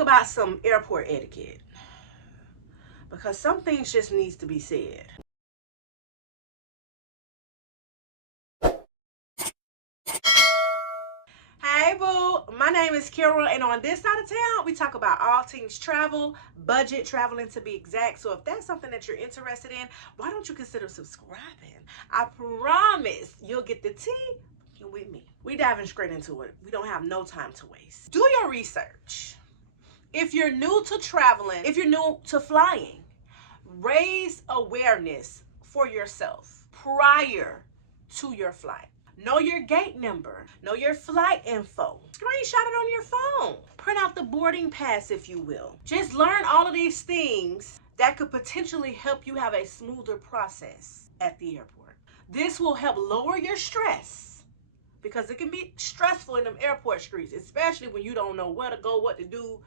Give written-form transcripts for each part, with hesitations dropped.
talk about some airport etiquette because some things just needs to be said. Hey boo, my name is Kira, and on this side of town, we talk about all things travel, budget traveling to be exact. So if that's something that you're interested in, why don't you consider subscribing? I promise you'll get the tea with me. We diving straight into it. We don't have no time to waste. Do your research. If you're new to traveling, if you're new to flying, raise awareness for yourself prior to your flight. Know your gate number. Know your flight info. Screenshot it on your phone. Print out the boarding pass, if you will. Just learn all of these things that could potentially help you have a smoother process at the airport. This will help lower your stress because it can be stressful in them airport streets, especially when you don't know where to go, what to do.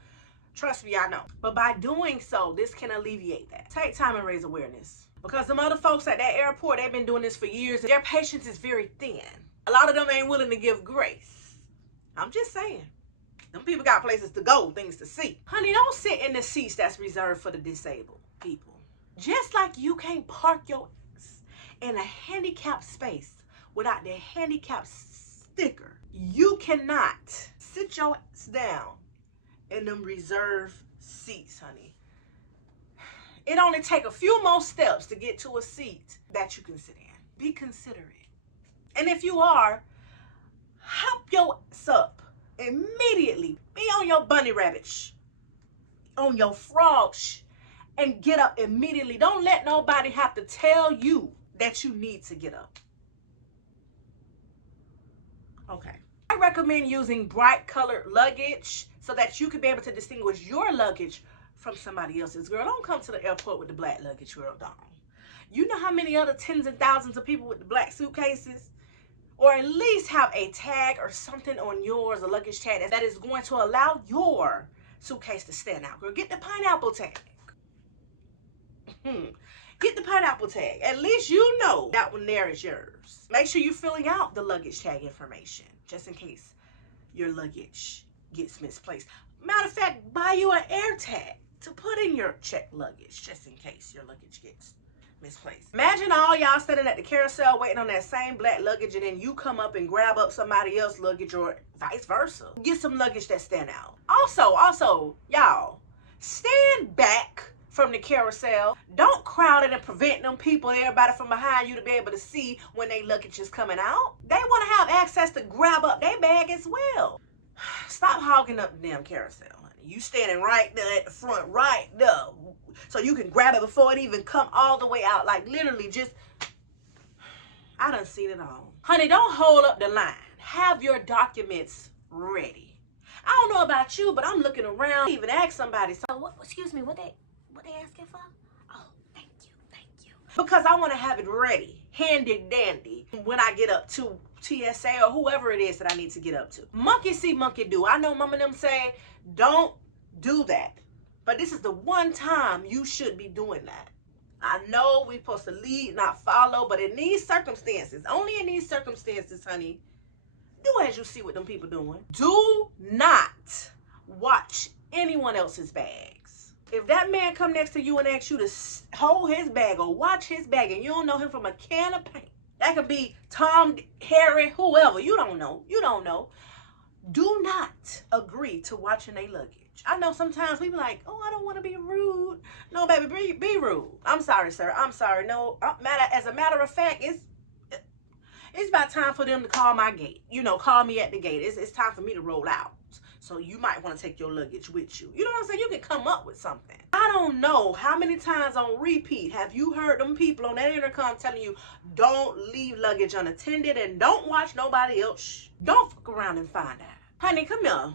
Trust me, I know. But by doing so, this can alleviate that. Take time and raise awareness. Because some other folks at that airport, they've been doing this for years. Their patience is very thin. A lot of them ain't willing to give grace. I'm just saying. Them people got places to go, things to see. Honey, don't sit in the seats that's reserved for the disabled people. Just like you can't park your ass in a handicapped space without the handicap sticker, you cannot sit your ass down in them reserved seats, honey. It only take a few more steps to get to a seat that you can sit in. Be considerate. And if you are, hop your ass up immediately. Be on your bunny rabbit, on your frog, and get up immediately. Don't let nobody have to tell you that you need to get up. Okay. I recommend using bright colored luggage so that you can be able to distinguish your luggage from somebody else's. Girl, don't come to the airport with the black luggage, girl, don't. You know how many other tens and thousands of people with the black suitcases? Or at least have a tag or something on yours, a luggage tag that is going to allow your suitcase to stand out. Girl, get the pineapple tag. Get the pineapple tag. At least you know that one there is yours. Make sure you're filling out the luggage tag information just in case your luggage gets misplaced. Matter of fact, buy you an air tag to put in your checked luggage just in case your luggage gets misplaced. Imagine all y'all sitting at the carousel waiting on that same black luggage, and then you come up and grab up somebody else's luggage or vice versa. Get some luggage that stand out. Also, y'all, stand back from the carousel. Don't crowd it and prevent them people, everybody from behind you, to be able to see when their luggage is coming out. They want to have access to grab up their bag as well. Stop hogging up the damn carousel, honey. You standing right there at the front, right there, so you can grab it before it even come all the way out. Like literally just, I done seen it all. Honey, don't hold up the line. Have your documents ready. I don't know about you, but I'm looking around, even ask somebody, so what, excuse me, what they asking for? Oh, thank you. Because I want to have it ready, handy dandy, when I get up to TSA or whoever it is that I need to get up to. Monkey see, monkey do. I know mama them say, don't do that. But this is the one time you should be doing that. I know we're supposed to lead, not follow, but in these circumstances, only in these circumstances, honey, do as you see what them people doing. Do not watch anyone else's bags. If that man come next to you and ask you to hold his bag or watch his bag and you don't know him from a can of paint, that could be Tom, Harry, whoever. You don't know. Do not agree to watching a luggage. I know sometimes we be like, oh, I don't want to be rude. No, baby, be rude. I'm sorry, sir. I'm sorry. No, as a matter of fact, it's about time for them to call my gate. You know, call me at the gate. It's time for me to roll out. So you might want to take your luggage with you. You know what I'm saying? You can come up with something. I don't know how many times on repeat have you heard them people on that intercom telling you, don't leave luggage unattended and don't watch nobody else. Shh. Don't fuck around and find out. Honey, come here.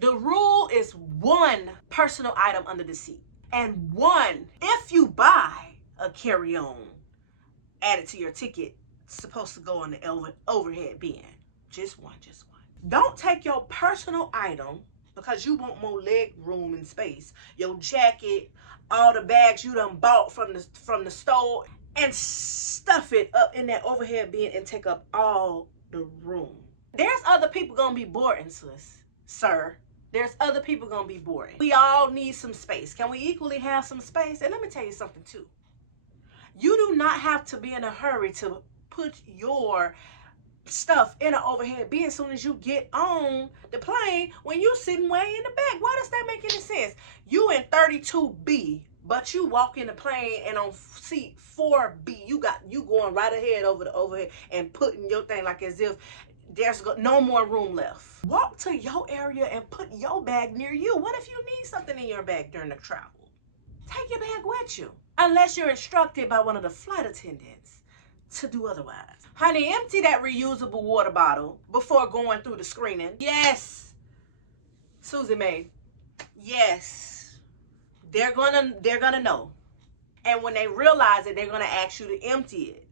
The rule is one personal item under the seat. And one, if you buy a carry-on added to your ticket, it's supposed to go on the overhead bin. Just one. Don't take your personal item because you want more leg room and space. Your jacket, all the bags you done bought from the store, and stuff it up in that overhead bin and take up all the room. There's other people gonna be boarding, sis, sir. There's other people gonna be boarding. We all need some space. Can we equally have some space? And let me tell you something too. You do not have to be in a hurry to put your stuff in an overhead bin as soon as you get on the plane when you sitting way in the back. Why does that make any sense? You in 32B, but you walk in the plane and on seat 4B, you going right ahead over the overhead and putting your thing like as if there's no more room left. Walk to your area and put your bag near you. What if you need something in your bag during the travel? Take your bag with you. Unless you're instructed by one of the flight attendants to do otherwise. Honey, empty that reusable water bottle before going through the screening. Yes. Susie Mae. Yes. They're gonna know. And when they realize it, they're gonna ask you to empty it.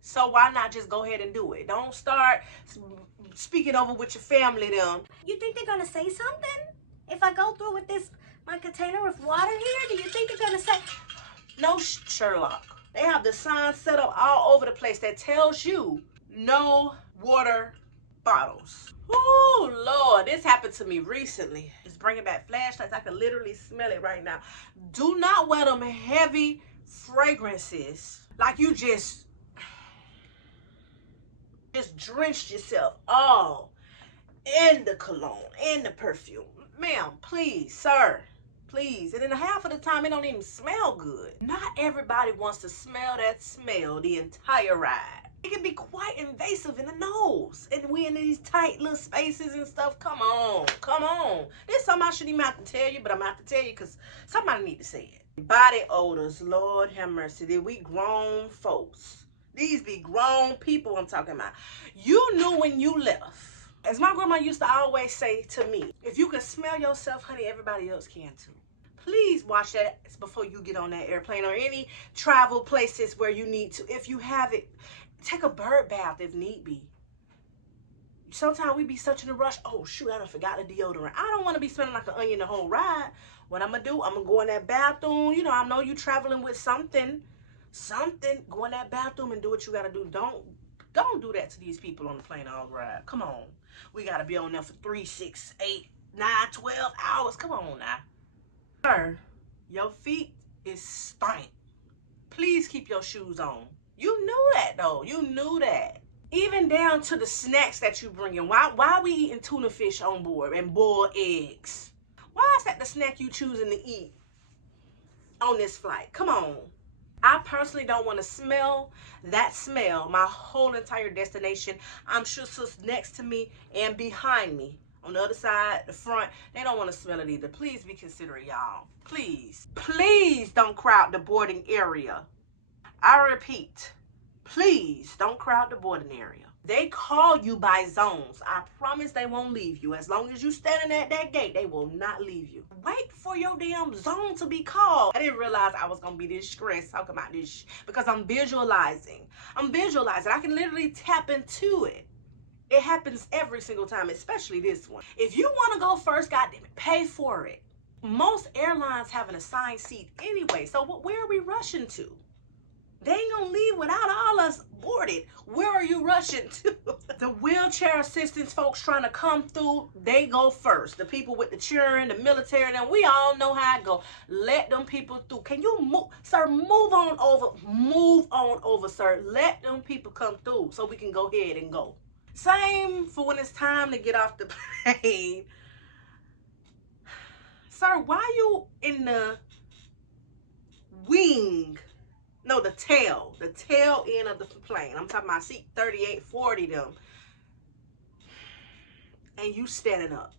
So why not just go ahead and do it? Don't start speaking over with your family them. You think they're gonna say something? If I go through with my container with water here, do you think they're gonna say? No, Sherlock. They have the sign set up all over the place that tells you no water bottles. Oh, Lord, this happened to me recently. It's bringing back flashlights. I can literally smell it right now. Do not wear them heavy fragrances like you just drenched yourself all in the cologne, in the perfume. Ma'am, please, sir. Please. And then half of the time, it don't even smell good. Not everybody wants to smell that smell the entire ride. It can be quite invasive in the nose. And we in these tight little spaces and stuff. Come on. Come on. This something I shouldn't even have to tell you, but I'm going to have to tell you because somebody need to say it. Body odors. Lord have mercy. We grown folks. These be grown people I'm talking about. You knew when you left. As my grandma used to always say to me, if you can smell yourself, honey, everybody else can too. Please watch that before you get on that airplane or any travel places where you need to. If you have it, take a bird bath if need be. Sometimes we be such in a rush. Oh, shoot, I done forgot the deodorant. I don't want to be smelling like an onion the whole ride. What I'm going to do, I'm going to go in that bathroom. You know, I know you traveling with something. Go in that bathroom and do what you got to do. Don't do that to these people on the plane all ride. Come on. We got to be on there for 3, 6, 8, 9, 12 hours. Come on now. Sir, your feet is stank. Please keep your shoes on. You knew that though. You knew that. Even down to the snacks that you bring in. Why are we eating tuna fish on board and boiled eggs? Why is that the snack you choosing to eat on this flight? Come on. I personally don't want to smell that smell my whole entire destination. I'm sure sis next to me and behind me, on the other side, the front, they don't want to smell it either. Please be considerate, y'all. Please. Please don't crowd the boarding area. I repeat, please don't crowd the boarding area. They call you by zones. I promise they won't leave you. As long as you standing at that gate, they will not leave you. Wait for your damn zone to be called. I didn't realize I was going to be this stressed talking about this because I'm visualizing. I can literally tap into it. It happens every single time, especially this one. If you want to go first, goddamn it, pay for it. Most airlines have an assigned seat anyway, so where are we rushing to? They ain't gonna leave without all us boarded. Where are you rushing to? The wheelchair assistance folks trying to come through, they go first. The people with the cheering, the military, and we all know how it go. Let them people through. Can you move, sir? Move on over. Move on over, sir. Let them people come through so we can go ahead and go. Same for when it's time to get off the plane. Sir, why you in the wing? No, the tail end of the plane. I'm talking about seat 38, 40 them. And you standing up.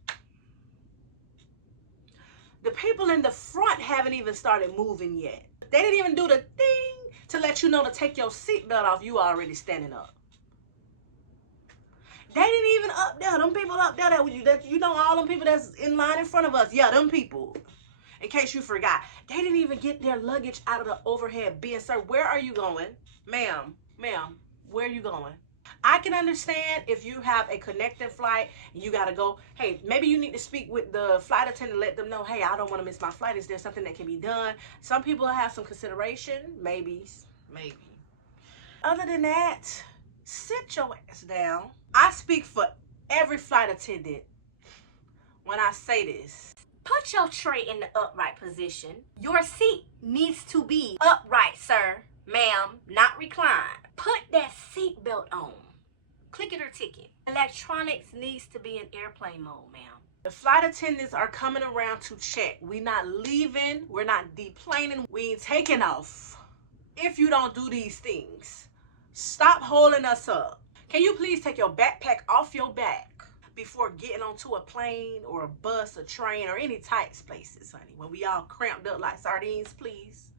The people in the front haven't even started moving yet. They didn't even do the thing to let you know to take your seatbelt off. You already standing up. They didn't even up there. Them people up there that you know all them people that's in line in front of us. Yeah, them people. In case you forgot, they didn't even get their luggage out of the overhead bin. Sir, where are you going? Ma'am, where are you going? I can understand if you have a connecting flight and you got to go, hey, maybe you need to speak with the flight attendant, let them know, hey, I don't want to miss my flight. Is there something that can be done? Some people have some consideration, maybe. Other than that, sit your ass down. I speak for every flight attendant. when I say this. Put your tray in the upright position. Your seat needs to be upright, sir, ma'am, not recline. Put that seatbelt on. Click it or ticket. Electronics needs to be in airplane mode, ma'am. The flight attendants are coming around to check. We're not leaving. We're not deplaning. We ain't taking off. If you don't do these things, stop holding us up. Can you please take your backpack off your back before getting onto a plane or a bus, a train, or any tight places, honey? When we all cramped up like sardines, please.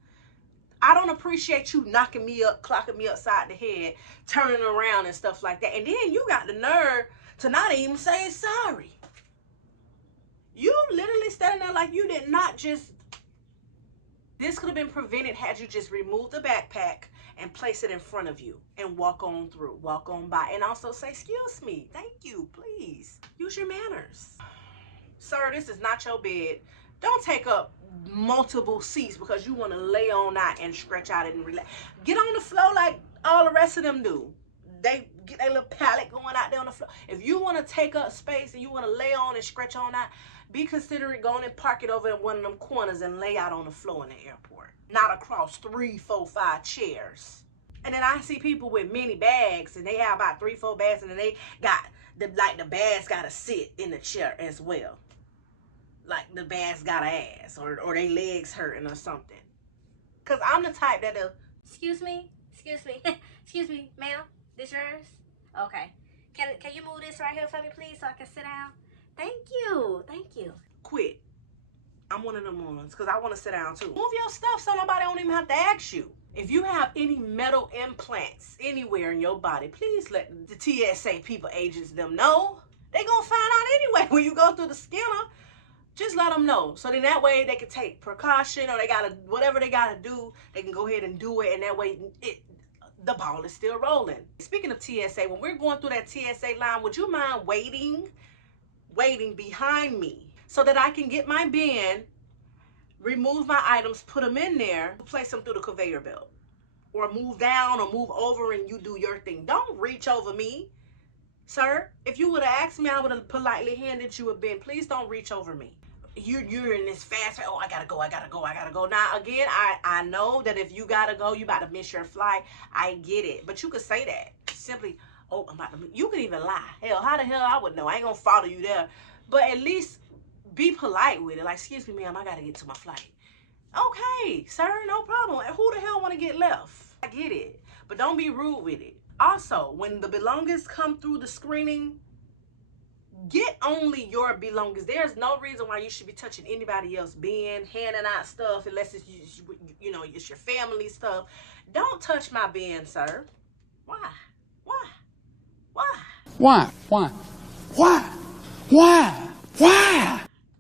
I don't appreciate you knocking me up, clocking me upside the head, turning around and stuff like that. And then you got the nerve to not even say sorry. You literally standing there like you did not just... This could have been prevented had you just removed the backpack and place it in front of you and walk on through, walk on by, and also say, excuse me, thank you, please. Use your manners. Sir, this is not your bed. Don't take up multiple seats because you want to lay on out and stretch out and relax. Get on the floor like all the rest of them do. They get their little pallet going out there on the floor. If you want to take up space and you want to lay on and stretch on out, be considerate going and park it over in one of them corners and lay out on the floor in the airport. Not across 3, 4, 5 chairs. And then I see people with many bags and they have about 3, 4 bags and then they got, the bags got to sit in the chair as well. Like the bags got an ass or they legs hurting or something. Because I'm the type that'll... Excuse me, excuse me, ma'am, this yours? Okay. Can you move this right here for me, please, so I can sit down? Thank you. Quit. I'm one of them ones because I want to sit down too. Move your stuff so nobody don't even have to ask you. If you have any metal implants anywhere in your body, please let the TSA people, agents, them know. They gonna find out anyway when you go through the scanner. Just let them know. So then that way they can take precaution or they gotta, whatever they gotta do, they can go ahead and do it, and that way the ball is still rolling. Speaking of TSA, when we're going through that TSA line, would you mind waiting behind me so that I can get my bin, remove my items, put them in there, place them through the conveyor belt, or move down or move over and you do your thing. Don't reach over me, sir. If you would have asked me, I would have politely handed you a bin. Please don't reach over me. You're in this fast, oh, I gotta go. Now, again, I know that if you gotta go, you about to miss your flight. I get it. But you could say that. Simply, oh, I'm about to, you could even lie. Hell, how the hell I would know? I ain't gonna follow you there. But at least be polite with it. Like, excuse me, ma'am, I gotta get to my flight. Okay, sir, no problem. And who the hell wanna get left? I get it. But don't be rude with it. Also, when the belongings come through the screening, get only your belongings. There's no reason why you should be touching anybody else bin, handing out stuff, unless it's, you know, it's your family stuff. Don't touch my bin, sir. Why? Why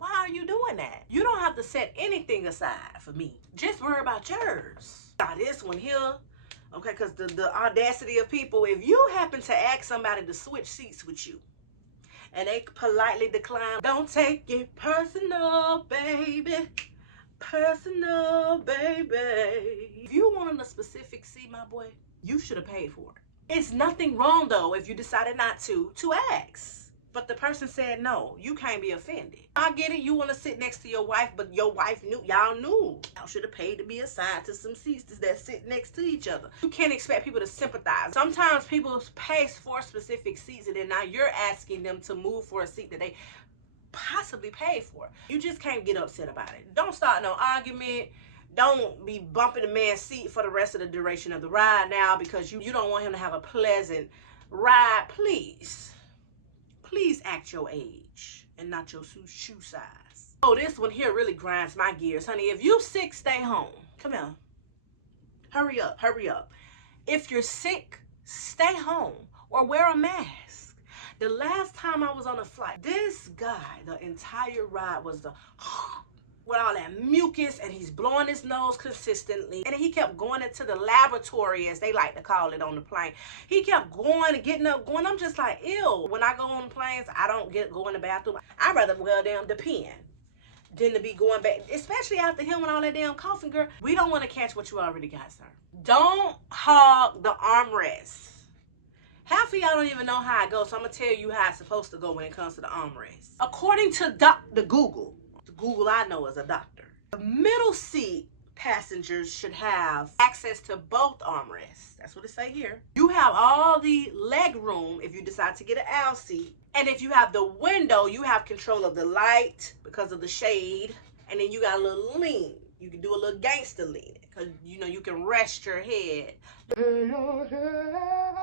are you doing that? You don't have to set anything aside for me. Just worry about yours. Now this one here, okay, because the audacity of people, if you happen to ask somebody to switch seats with you, and they politely decline, don't take it personal, baby. Personal, baby. If you wanted a specific seat, my boy, you should have paid for it. It's nothing wrong, though, if you decided not to ask. But the person said no, you can't be offended. I get it, you want to sit next to your wife, but your wife knew, y'all knew. Y'all should have paid to be assigned to some seats that sit next to each other. You can't expect people to sympathize. Sometimes people pay for specific seats and then now you're asking them to move for a seat that they possibly paid for. You just can't get upset about it. Don't start no argument. Don't be bumping the man's seat for the rest of the duration of the ride now because you don't want him to have a pleasant ride. Please act your age and not your shoe size. Oh, this one here really grinds my gears, honey. If you sick, stay home. Come here. Hurry up. If you're sick, stay home or wear a mask. The last time I was on a flight, this guy, the entire ride was with all that mucus and he's blowing his nose consistently. And he kept going into the laboratory, as they like to call it on the plane. He kept going and getting up, going. I'm just like, ew. When I go on planes, I don't go in the bathroom. I'd rather well damn depend than to be going back, especially after him and all that damn coughing, girl. We don't want to catch what you already got, sir. Don't hog the armrest. Half of y'all don't even know how it goes, so I'm going to tell you how it's supposed to go when it comes to the armrest. According to the Google I know is a doctor, the middle seat passengers should have access to both armrests. That's what it say here. You have all the leg room if you decide to get an aisle seat. And if you have the window, you have control of the light because of the shade. And then you got a little lean. You can do a little gangster lean because, you know, you can rest your head. Lay your head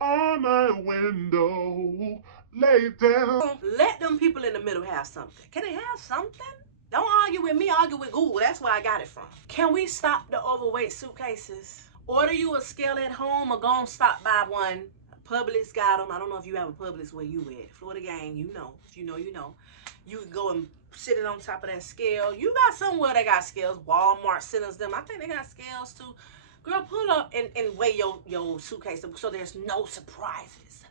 on my window, lay down. Let them people in the middle have something. Can they have something? Don't argue with me, argue with Google. That's where I got it from. Can we stop the overweight suitcases? Order you a scale at home or go and stop by one. Publix got them. I don't know if you have a Publix where you at. Florida gang, you know. If you know, you know. You can go and sit it on top of that scale. You got somewhere they got scales. Walmart sends them. I think they got scales too. Girl, pull up and weigh your suitcase so there's no surprises.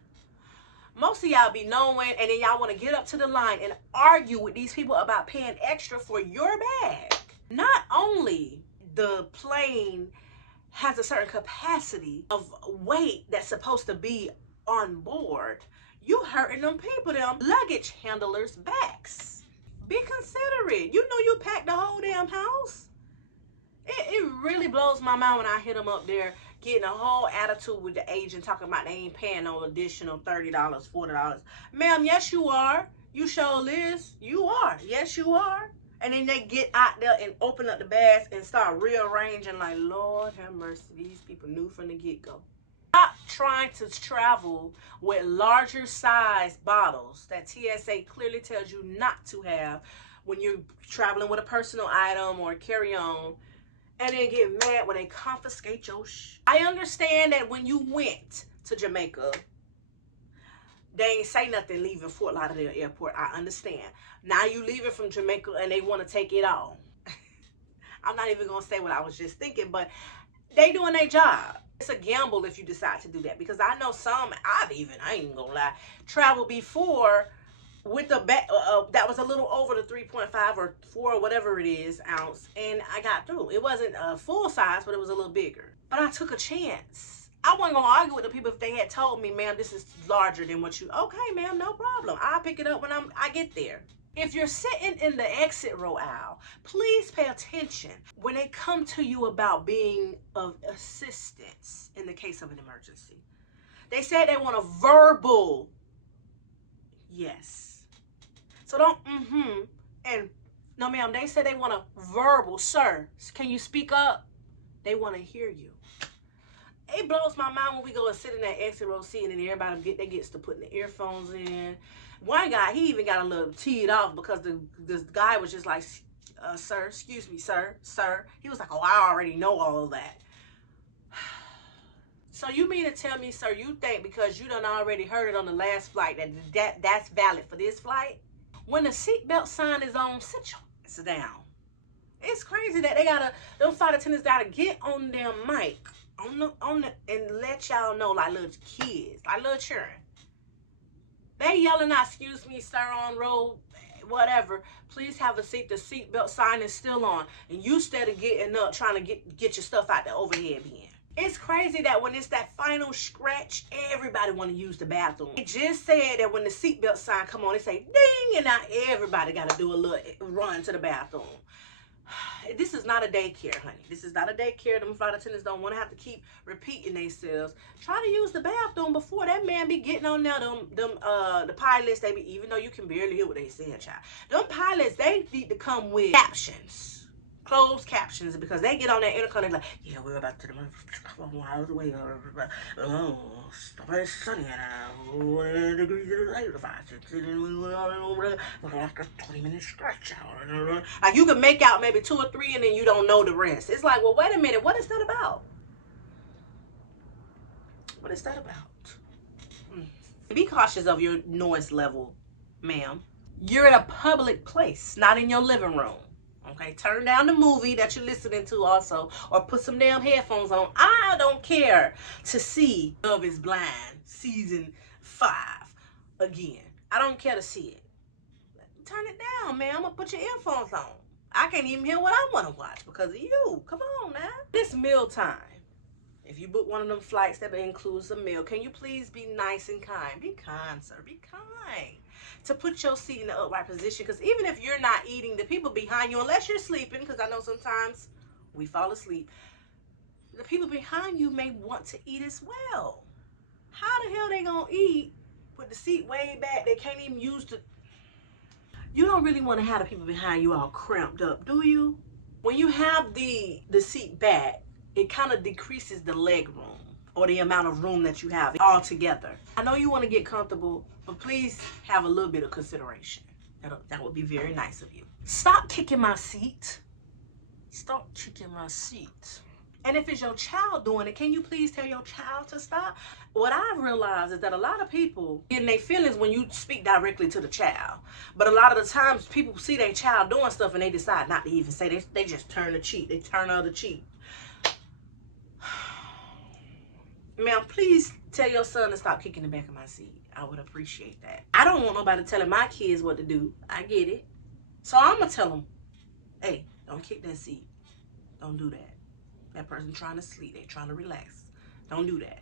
Most of y'all be knowing, and then y'all want to get up to the line and argue with these people about paying extra for your bag. Not only the plane has a certain capacity of weight that's supposed to be on board, you hurting them people, them luggage handlers' backs. Be considerate. You know you packed the whole damn house. It really blows my mind when I hit them up there getting a whole attitude with the agent talking about they ain't paying no additional $30, $40. Ma'am, yes you are. You sure is. You are. Yes you are. And then they get out there and open up the bags and start rearranging like, Lord have mercy, these people knew from the get-go. Stop trying to travel with larger size bottles that TSA clearly tells you not to have when you're traveling with a personal item or carry-on, and then get mad when they confiscate your I understand that when you went to Jamaica, they ain't say nothing leaving Fort Lauderdale Airport. I understand. Now you leaving from Jamaica and they want to take it all. I'm not even going to say what I was just thinking, but they doing their job. It's a gamble if you decide to do that, because I know some, I ain't gonna lie, travel before with the bag that was a little over the 3.5 or 4 whatever it is ounce, and I got through. It wasn't a full size, but it was a little bigger. But I took a chance. I wasn't gonna argue with the people if they had told me, ma'am, this is larger than what you. Okay, ma'am, no problem. I'll pick it up when I get there. If you're sitting in the exit row aisle, please pay attention when they come to you about being of assistance in the case of an emergency. They said they want a verbal yes. So don't and no ma'am, they said they want a verbal, sir, can you speak up? They want to hear you. It blows my mind when we go and sit in that exit row seat and then everybody gets to putting the earphones in. One guy, he even got a little teed off because this guy was just like, sir, excuse me, sir. He was like, oh, I already know all of that. So you mean to tell me, sir, you think because you done already heard it on the last flight that's valid for this flight? When the seatbelt sign is on, sit your ass down. It's crazy that them flight attendants gotta get on their mic and let y'all know like little kids, like little children. They yelling out, excuse me, sir, on road, whatever. Please have a seat. The seatbelt sign is still on. And you instead of getting up, trying to get your stuff out the overhead bin. It's crazy that when it's that final scratch, everybody want to use the bathroom. It just said that when the seatbelt sign come on, they say ding, and now everybody got to do a little run to the bathroom. This is not a daycare, honey. This is not a daycare. Them flight attendants don't want to have to keep repeating themselves. Try to use the bathroom before that man be getting on there. The pilots, they be, even though you can barely hear what they saying, child. Them pilots, they need to come with captions. Closed captions, because they get on that intercom and they're like, yeah, we're about to the miles away. It's sunny and 1 degree later, 5, 6, and we went on over like a 20-minute stretch out. Like you can make out maybe 2 or 3 and then you don't know the rest. It's like, well, wait a minute, what is that about? What is that about? Be cautious of your noise level, ma'am. You're in a public place, not in your living room. Okay, turn down the movie that you're listening to also, or put some damn headphones on. I don't care to see Love is Blind season 5 again. I don't care to see it. Turn it down, man. I'm gonna put your earphones on. I can't even hear what I want to watch because of you. Come on now. It's mealtime. If you book one of them flights that includes a meal, can you please be nice and kind? Be kind, sir. Be kind. To put your seat in the upright position, because even if you're not eating, the people behind you, unless you're sleeping, because I know sometimes we fall asleep, the people behind you may want to eat as well. How the hell they gonna eat with the seat way back? They can't even use the... You don't really want to have the people behind you all cramped up, do you? When you have the seat back, it kind of decreases the leg room or the amount of room that you have altogether. I know you want to get comfortable, but please have a little bit of consideration. That would be very nice of you. Stop kicking my seat. Stop kicking my seat. And if it's your child doing it, can you please tell your child to stop? What I've realized is that a lot of people get in their feelings when you speak directly to the child. But a lot of the times people see their child doing stuff and they decide not to even say. They just turn the cheek. They turn the other cheek. Ma'am, please tell your son to stop kicking the back of my seat. I would appreciate that. I don't want nobody telling my kids what to do. I get it. So I'm going to tell them, hey, don't kick that seat. Don't do that. That person trying to sleep. They trying to relax. Don't do that.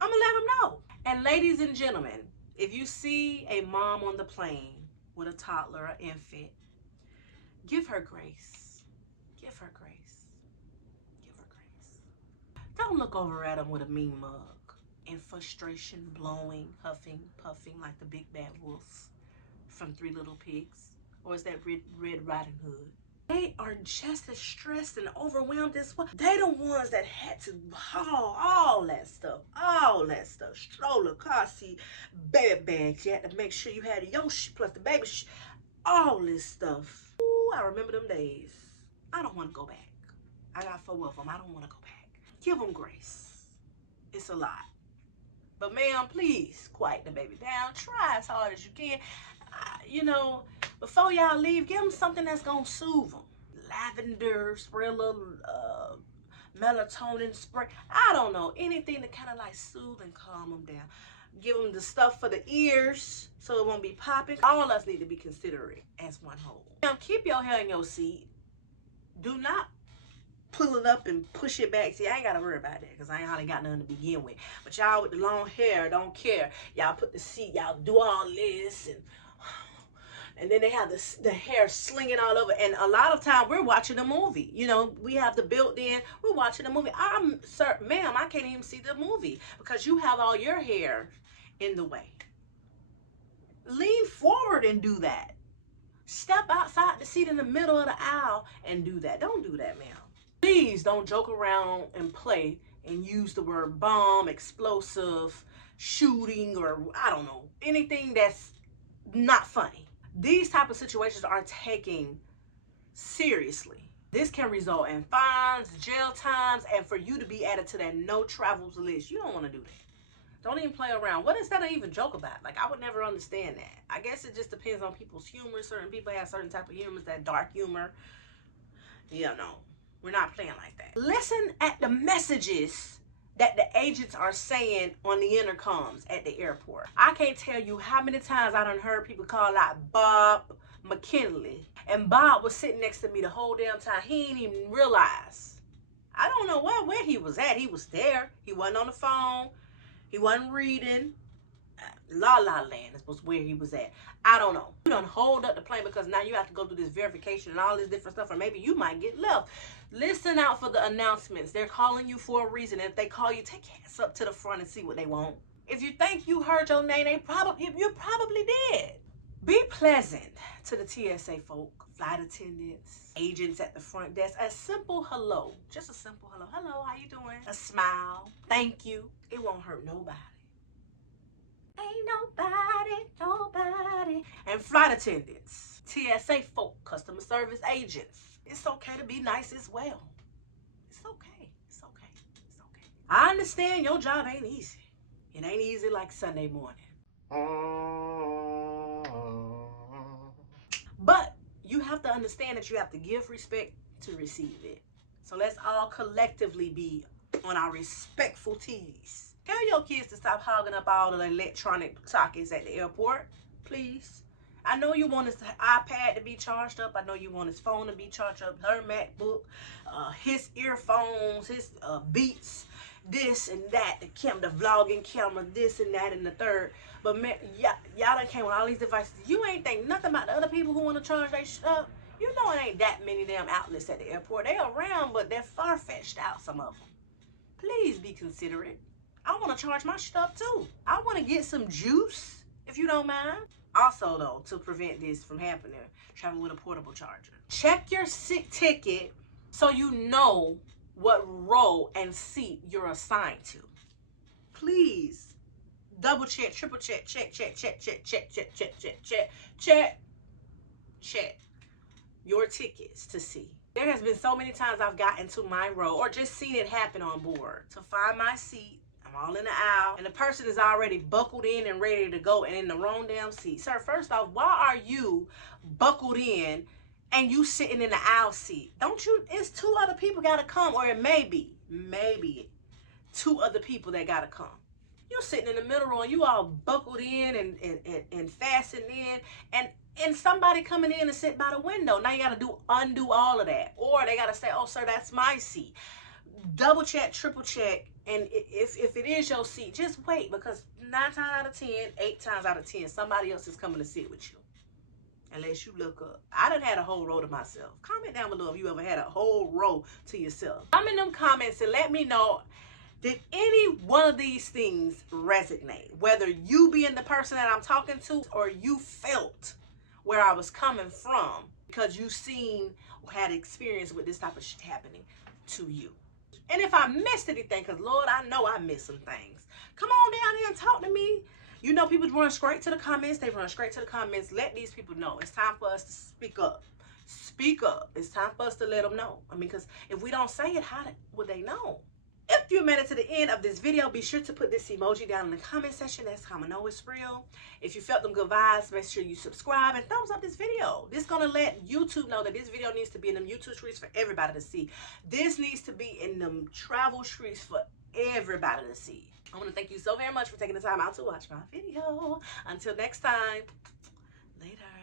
I'm going to let them know. And ladies and gentlemen, if you see a mom on the plane with a toddler or infant, give her grace. Give her grace. Don't look over at them with a mean mug. In frustration, blowing, huffing, puffing like the big bad wolf from Three Little Pigs. Or is that Red Riding Hood? They are just as stressed and overwhelmed as well. They the ones that had to haul all that stuff. Stroller, car seat, baby bags. You had to make sure you had your shit plus the baby shit. All this stuff. Ooh, I remember them days. I don't want to go back. I got 4 of them. I don't want to go back. Give them grace. It's a lot. But ma'am, please quiet the baby down. Try as hard as you can. You know, before y'all leave, give them something that's going to soothe them. Lavender, spray a little melatonin spray. I don't know. Anything to kind of like soothe and calm them down. Give them the stuff for the ears so it won't be popping. All of us need to be considerate as one whole. Now, keep your hair in your seat. Do not pull it up and push it back. See, I ain't got to worry about that because I ain't hardly got nothing to begin with. But y'all with the long hair don't care. Y'all put the seat, y'all do all this and then they have the hair slinging all over. And a lot of time we're watching a movie. You know, we have the built-in. We're watching a movie. Sir, ma'am, I can't even see the movie because you have all your hair in the way. Lean forward and do that. Step outside the seat in the middle of the aisle and do that. Don't do that, ma'am. Please don't joke around and play and use the word bomb, explosive, shooting, or I don't know, anything that's not funny. These type of situations are taken seriously. This can result in fines, jail times, and for you to be added to that no travels list. You don't want to do that. Don't even play around. What is that to even joke about? Like, I would never understand that. I guess it just depends on people's humor. Certain people have certain type of humor, that dark humor. Yeah, no. We're not playing like that. Listen at the messages that the agents are saying on the intercoms at the airport. I can't tell you how many times I done heard people call out Bob McKinley. And Bob was sitting next to me the whole damn time. He didn't even realize. I don't know where he was at. He was there. He wasn't on the phone. He wasn't reading. La La Land was where he was at. I don't know. You done hold up the plane because now you have to go through this verification and all this different stuff, or maybe you might get left. Listen out for the announcements. They're calling you for a reason. If they call you, take your ass up to the front and see what they want. If you think you heard your name, you probably did. Be pleasant to the TSA folk, flight attendants, agents at the front desk. A simple hello. Just a simple hello. Hello, how you doing? A smile. Thank you. It won't hurt nobody. Ain't nobody. And flight attendants, TSA folk, customer service agents. It's okay to be nice as well. It's okay. I understand your job ain't easy. It ain't easy like Sunday morning. But you have to understand that you have to give respect to receive it. So let's all collectively be on our respectful T's. Tell your kids to stop hogging up all the electronic sockets at the airport, please. I know you want his iPad to be charged up. I know you want his phone to be charged up, her MacBook, his earphones, his Beats, this and that, the vlogging camera, this and that and the third. But man, y'all done came with all these devices. You ain't think nothing about the other people who want to charge their stuff. You know it ain't that many damn outlets at the airport. They around, but they're far-fetched out, some of them. Please be considerate. I want to charge my stuff too. I want to get some juice, if you don't mind. Also though, to prevent this from happening, travel with a portable charger. Check your seat ticket so you know what row and seat you're assigned to. Please double check, triple check, check your tickets to see. There has been so many times I've gotten to my row or just seen it happen on board to find my seat. I'm all in the aisle and the person is already buckled in and ready to go and in the wrong damn seat. Sir, first off, why are you buckled in and you sitting in the aisle seat? Don't you, it's two other people gotta come, or it may be two other people that gotta come. You sitting in the middle row and you all buckled in and fastened in, and somebody coming in and sit by the window. Now you gotta undo all of that. Or they gotta say, oh sir, that's my seat. Double check, triple check, and if it is your seat, just wait, because 9 times out of 10, 8 times out of 10, somebody else is coming to sit with you. Unless you look up. I done had a whole row to myself. Comment down below if you ever had a whole row to yourself. Comment in them comments and let me know, did any one of these things resonate? Whether you being the person that I'm talking to, or you felt where I was coming from because you seen or had experience with this type of shit happening to you. And if I missed anything, because Lord, I know I missed some things, come on down here and talk to me. You know, people run straight to the comments. They run straight to the comments. Let these people know. It's time for us to speak up. Speak up. It's time for us to let them know. I mean, because if we don't say it, how would they know? If you made it to the end of this video, be sure to put this emoji down in the comment section. That's how I know it's real. If you felt them good vibes, make sure you subscribe and thumbs up this video. This is going to let YouTube know that this video needs to be in them YouTube streets for everybody to see. This needs to be in them travel streets for everybody to see. I want to thank you so very much for taking the time out to watch my video. Until next time, later.